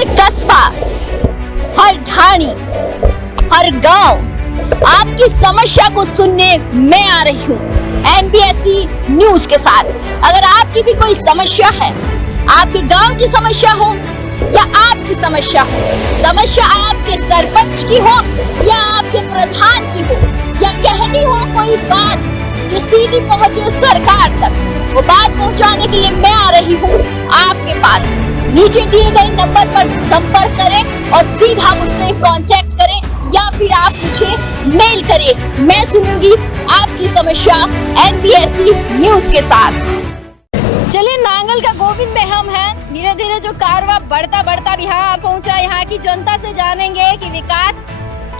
हर कस्बा, हर ढाणी, हर गांव आपकी समस्या को सुनने मैं आ रही हूँ NBSC न्यूज के साथ। अगर आपकी भी कोई समस्या है, आपके गांव की समस्या हो या आपकी समस्या हो, समस्या आपके सरपंच की हो या आपके प्रधान की हो, या कहनी हो कोई बात जो सीधी पहुंचे सरकार तक, वो बात पहुंचाने के लिए मैं आ रही हूँ आपके पास। नीचे दिए गए नंबर पर संपर्क करें और सीधा मुझसे कांटेक्ट करें या फिर आप मुझे मेल करें। मैं सुनूंगी आपकी समस्या NBSC न्यूज के साथ। चलिए, नांगल का गोविंद में हम हैं। धीरे धीरे जो कारवां बढ़ता बढ़ता भी यहाँ पहुँचा। यहाँ की जनता से जानेंगे कि विकास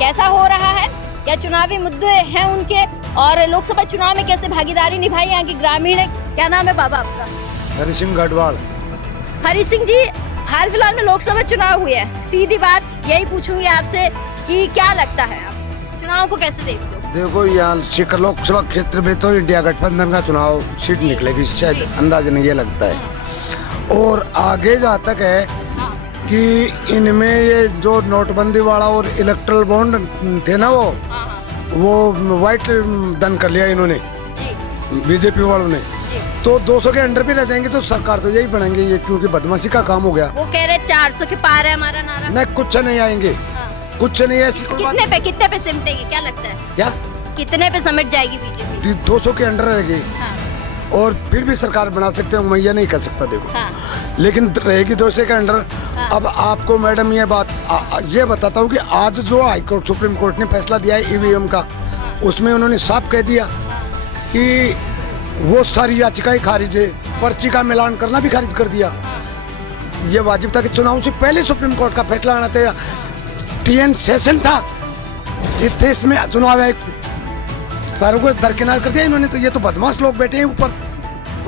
कैसा हो रहा है, क्या चुनावी मुद्दे हैं उनके, और लोकसभा चुनाव में कैसे भागीदारी निभाई यहाँ की ग्रामीण। क्या नाम है बाबा आपका? हरि सिंह गढ़वाल। हरि सिंह जी, हाल फिलहाल में लोकसभा चुनाव हुए हैं। सीधी बात यही पूछूंगी आपसे कि क्या लगता है, आप चुनाव को कैसे देखते हो? देखो, यहाँ शिखर लोकसभा क्षेत्र में तो इंडिया गठबंधन का चुनाव सीट निकलेगी, शायद अंदाजा नहीं ये लगता है। और आगे जहाँ तक है कि इनमें ये जो नोटबंदी वाला और इलेक्ट्रल बॉन्ड थे ना, वो व्हाइट डन कर लिया इन्होंने, बीजेपी वालों ने। तो 200 के अंडर भी रह जाएंगे तो सरकार तो यही बनाएंगे ये, क्योंकि बदमाशी का काम हो गया। वो कह रहे 400 के पार है हमारा नारा। नहीं, कुछ नहीं आएंगे, कुछ नहीं। ऐसी कोई बात कितने पे सिमटेगी, क्या लगता है? क्या कितने पे समेट जाएगी बीजेपी? 200 के अंडर रहेगी और फिर भी सरकार बना सकते हैं, मैं ये नहीं कह सकता। देखो, लेकिन रहेगी 200 के अंडर। अब आपको मैडम ये बात ये बताता हूँ कि आज जो हाई कोर्ट, सुप्रीम कोर्ट ने फैसला दिया है EVM का, उसमें उन्होंने साफ कह दिया कि वो सारी याचिकाएं खारिज है, पर्ची का मिलान करना भी खारिज कर दिया। ये वाजिब था कि चुनाव से पहले सुप्रीम कोर्ट का फैसला आना था। TN सेशन था इस देश में, चुनाव आयोग सारों को दरकिनार कर दिया इन्होंने। तो ये तो बदमाश लोग बैठे हैं ऊपर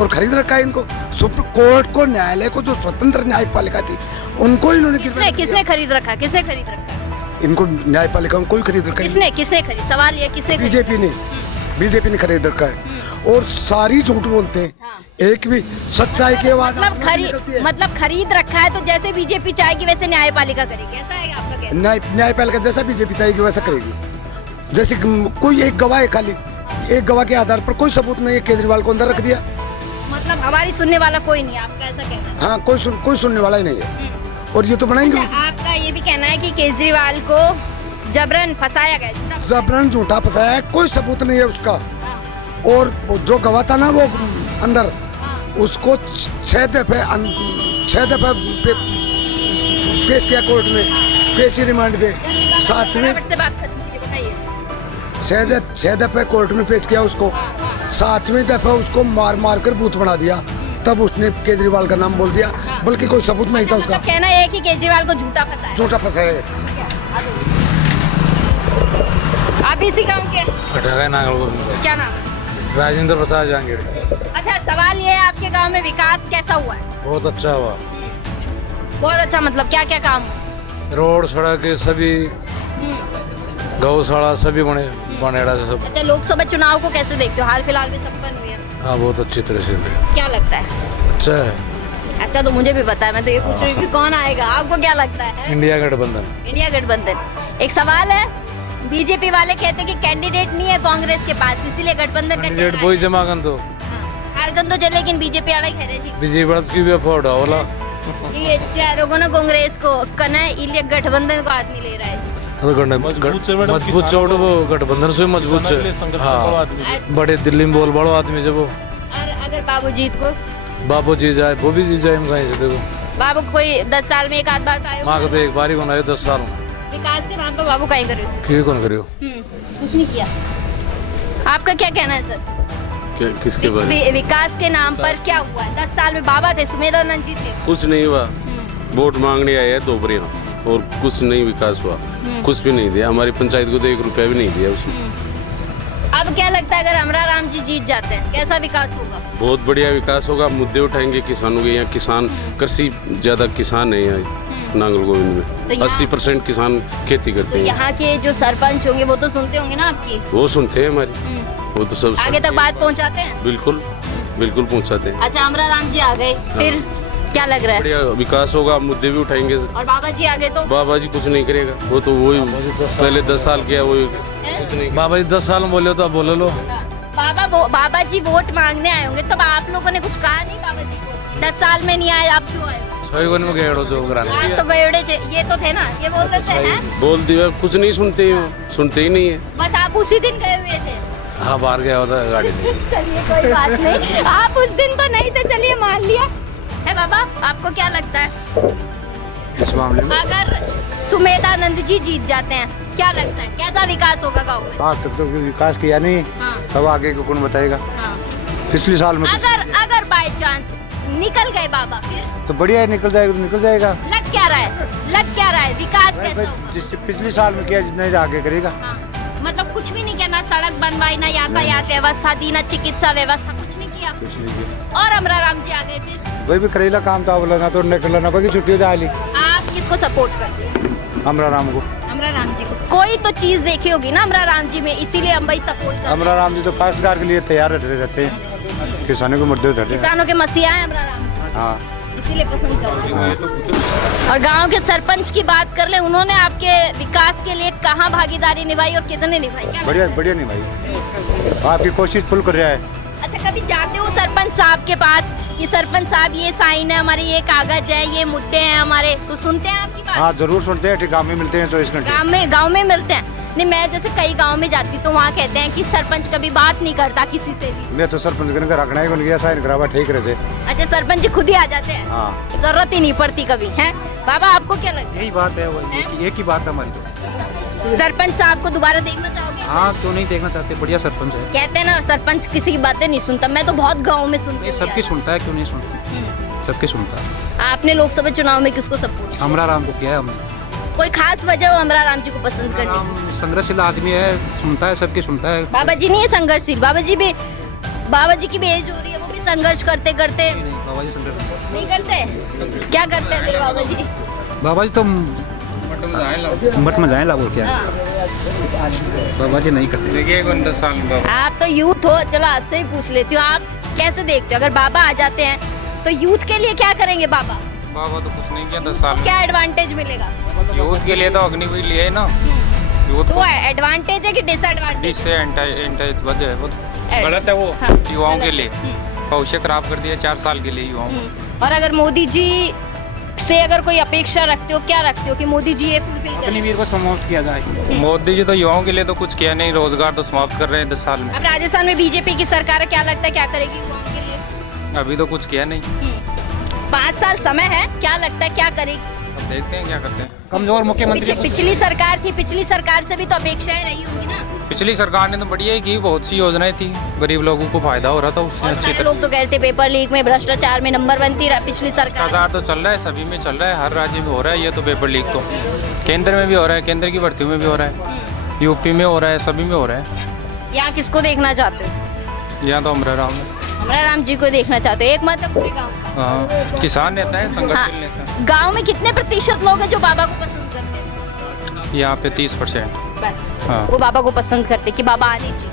और खरीद रखा है इनको। सुप्रीम कोर्ट को, न्यायालय को, जो स्वतंत्र न्यायपालिका थी, उनको इन्होंने किसने खरीद रखा? किसने खरीद रखा? इनको न्यायपालिका में कोई खरीद रखा है? किसने खरीद? सवाल ये किसने? बीजेपी ने खरीद रखा है। और सारी झूठ बोलते हैं, एक भी सच्चाई की आवाज मतलब खरीद रखा है। तो जैसे बीजेपी चाहेगी वैसे न्यायपालिका करेगी, ऐसा है आपका कहना? न्यायपालिका जैसा बीजेपी चाहेगी वैसा करेगी। जैसे कोई एक गवाह है, खाली एक गवाह के आधार पर कोई सबूत नहीं है, केजरीवाल को अंदर रख दिया। मतलब हमारी सुनने वाला कोई नहीं, आपका ऐसा कहना है? हाँ, कोई सुनने वाला ही नहीं है। और ये तो बनाएंगे। आपका ये भी कहना है कि केजरीवाल को जबरन फंसाया गया? जबरन झूठा फंसाया है, कोई सबूत नहीं है उसका। और जो गवाह था ना वो अंदर, उसको 6 दफे पेश किया कोर्ट में, पेशी रिमांड पे। 6 दफे कोर्ट में पेश किया उसको। 7वीं दफा उसको मार कर बूथ बना दिया, तब उसने केजरीवाल का नाम बोल दिया, बल्कि कोई सबूत नहीं था उसका। कहना है कि केजरीवाल को झूठा फंसाया। आप इसी गांव के? क्या नाम है? राजेंद्र प्रसाद जहांगीर। अच्छा, सवाल ये है, आपके गांव में विकास कैसा हुआ है? बहुत अच्छा हुआ। बहुत अच्छा मतलब क्या क्या काम? रोड, सड़क, सभी गौशाला सभी बने से सब। अच्छा, लोकसभा चुनाव को कैसे देखते हो? हाल फिलहाल में संपन्न हुए हैं। हाँ, बहुत अच्छी तरह से। क्या लगता है? अच्छा है। अच्छा, तो मुझे भी पता है, मैं तो ये पूछ रही हूँ कि कौन आएगा। आपको क्या लगता है? इंडिया गठबंधन। एक सवाल है, बीजेपी वाले कहते हैं कि कैंडिडेट नहीं है कांग्रेस के पास, इसीलिए गठबंधन का कैंडिडेट कोई जमा कर दो, कारगन तो चले, लेकिन बीजेपी वाला कह रहे जी बीजेपी की भी अफोर्ड होला। ये चारों को ना कांग्रेस को कने इलिए गठबंधन को आदमी ले रहा है। मजबूत चौड़ वो गठबंधन से मजबूत है। हाँ, बड़े दिल्ली में बोल बड़ो आदमी जब वो। और अगर बाबू जीत को? बाबू जी जाए, वो भी जीत जाए। हम कहीं से देखो, बाबू कोई 10 साल में एक आध बार तो आए। माँ को एक बार ही बनाए 10 साल में। विकास के नाम पर बाबू कहीं करे? क्यों कौन करियो? कुछ नहीं किया। आपका क्या कहना है सर? किसके बारे? विकास के नाम पर क्या हुआ है? 10 साल में बाबा थे, सुमेधानंद जी थे। कुछ नहीं हुआ। वोट मांगने आए हैं दोपहर और कुछ नहीं विकास हुआ, कुछ भी नहीं दिया। हमारी पंचायत को तो 1 रुपया भी नहीं दिया उसने। अब क्या लगता है, अगर हमरा राम जी जीत जाते हैं कैसा विकास होगा? बहुत बढ़िया विकास होगा। मुद्दे उठाएंगे किसानों के। यहाँ किसान, कृषि ज्यादा किसान है यहाँ नांगल गोविंद में। तो 80% किसान खेती करते हैं। यहाँ के जो सरपंच होंगे वो तो सुनते होंगे ना आपकी? वो सुनते हैं हमारी, वो तो सब आगे तक बात पहुँचाते हैं। बिल्कुल पहुँचाते हैं। अच्छा, हमरा राम जी आ गए, फिर क्या लग रहा है? बढ़िया विकास होगा, मुद्दे भी उठाएंगे। और बाबा जी आगे तो बाबा जी कुछ नहीं करेगा, वो तो वही पहले 10 साल किया, वही कुछ नहीं। बाबा जी 10 साल में बोले तो आप बोले लो। बाबा जी वोट मांगने आए होंगे, तब आप लोगों ने कुछ कहा नहीं बाबा जी को? 10 साल में नहीं आए, आप क्यों आए? में गेड़ो जो कराने आप तो बेवड़े ये तो थे ना, ये बोलते थे हैं? बोल दिया, कुछ नहीं सुनते ही नहीं है। बस आप उसी दिन गए हुए थे? हाँ, बाहर गया होता गाड़ी नहीं। चलिए कोई बात नहीं, आप उस दिन तो नहीं थे, चलिए मान लिया है। बाबा आपको क्या लगता है इस मामले में? अगर सुमेधानंद जी जीत जाते हैं, क्या लगता है कैसा विकास होगा गाँव में? आज तक तो विकास किया नहीं, हाँ। तब आगे को कौन बताएगा? हाँ। पिछले साल में अगर बाय चांस निकल गए बाबा, फिर तो बढ़िया है, निकल जाएगा। लग क्या रहा है विकास कैसा होगा? जिससे पिछले साल में किया जितना ही आगे करेगा। हाँ। मतलब कुछ भी नहीं किया, ना सड़क बनवाई, ना यातायात व्यवस्था दी, ना चिकित्सा व्यवस्था, कुछ नहीं किया। और अमराराम जी आ गए, फिर वही भी करेला काम था, बोला ना तो निकलना ना बाकी छुट्टी डाली। आप किसको सपोर्ट करते हैं? अमराराम को। अमराराम जी को कोई तो चीज देखी होगी ना अमराराम जी में, इसीलिए हम भाई सपोर्ट करते हैं। अमराराम जी तो काश्तकार के लिए तैयार रहते हैं, किसानों के मुद्दे उठाते हैं। किसानों के मसीहा है अमराराम जी, हाँ, इसीलिए पसंद करते हैं। और गांव के सरपंच की बात कर ले, उन्होंने आपके विकास के लिए कहाँ भागीदारी निभाई और कितने निभाई? क्या बढ़िया नहीं भाई, आपकी कोशिश फुल कर रहा है। अच्छा, कभी जाते हो सरपंच साहब के पास कि सरपंच साहब ये साइन है हमारे, ये कागज है, ये मुद्दे हैं हमारे, तो सुनते हैं आपकी बात? हाँ, जरूर सुनते हैं, गाँव में मिलते हैं 24 घंटे। गाँव में मिलते हैं? नहीं, मैं जैसे कई गांव में जाती हूँ तो वहाँ कहते हैं कि सरपंच कभी बात नहीं करता किसी से भी। मैं तो सरपंच का रखना ही बन गया, साइन करावा ठीक रहे। अच्छा, सरपंच जी खुद ही आ जाते हैं? हाँ, जरूरत ही नहीं पड़ती कभी, हैं? बाबा आपको क्या लगता है? यही बात है, एक ही बात है हमारी तो। सरपंच साहब को दोबारा देखना चाहोगे? हाँ, क्यों नहीं देखना चाहते, बढ़िया सरपंच है। कहते हैं ना सरपंच किसी की बातें नहीं सुनता, मैं तो बहुत गाँव में सुनती हूँ। सबकी सुनता है, क्यों नहीं सुनता, सबकी सुनता है। आपने लोकसभा चुनाव में किसको सपोर्ट? अमराराम को किया है हमने। कोई खास वजह हो अमराराम जी को पसंद करने की? संघर्षशील आदमी है, सुनता है, सबकी सुनता है। बाबा जी नहीं है संघर्षशील? बाबा जी की भी एज हो रही है, वो भी संघर्ष करते नहीं, बाबा जी संघर्ष नहीं करते? क्या करते हैं फिर बाबा जी? बाबा जी तो मठ में जाए लागू क्या, हाँ। बाबा जी नहीं करते। देखिए 10 साल में बाबा। आप तो यूथ हो, चलो आपसे ही पूछ लेती हूँ, आप कैसे देखते हो अगर बाबा आ जाते हैं तो यूथ के लिए क्या करेंगे बाबा? बाबा तो कुछ नहीं किया 10 साल में। क्या एडवांटेज मिलेगा? यूथ के लिए तो अग्निवीर लिए है ना, यूथ तो एडवांटेज है कि डिसएडवांटेज? डिसएडवांटेज वजह है, वो गलत है वो। हाँ, युवाओं के गलत। लिए भविष्य खराब कर दिया 4 साल के लिए युवाओं को। और अगर मोदी जी से अगर कोई अपेक्षा रखते हो, क्या रखते हो कि मोदी जी ये फुलफिल करें? अग्निवीर को समाप्त किया जाए। मोदी जी तो युवाओं के लिए तो कुछ किया नहीं, रोजगार तो समाप्त कर रहे हैं 10 साल में। अब राजस्थान में बीजेपी की सरकार है, क्या लगता है क्या करेगी युवाओं के लिए? अभी तो कुछ किया नहीं। 5 साल समय है, क्या लगता है क्या करेगी? अब देखते हैं क्या करते हैं। कमजोर मुख्यमंत्री। पिछली सरकार थी, पिछली सरकार से भी तो अपेक्षाएं रही होंगी ना? पिछली सरकार ने तो बढ़िया ही की, बहुत सी योजनाएं थी, गरीब लोगों को फायदा हो रहा था उससे। और अच्छी सारे तरह लोग तो कहते भ्रष्टाचार में, भ्रष्टाचार में नंबर 1 थी पिछली सरकार। भ्रष्टाचार तो चल रहा है, सभी में चल रहा है, हर राज्य में हो रहा है ये तो पेपर लीक तो। केंद्र में भी हो रहा है, केंद्र की भर्ती में भी हो रहा है, यूपी में हो रहा है, सभी में हो रहा है। यहाँ किसको देखना चाहते हो? यहाँ तो अमराराम है। अमराराम जी को देखना चाहते हो? एक मतलब पूरे गाँव का? हाँ, किसान नेता है, संगठन नेता है। गाँव में कितने प्रतिशत लोग हैं जो बाबा को पसंद करते हैं? यहाँ पे 30%। बस हाँ। वो बाबा को पसंद करते कि बाबा आने चाहिए।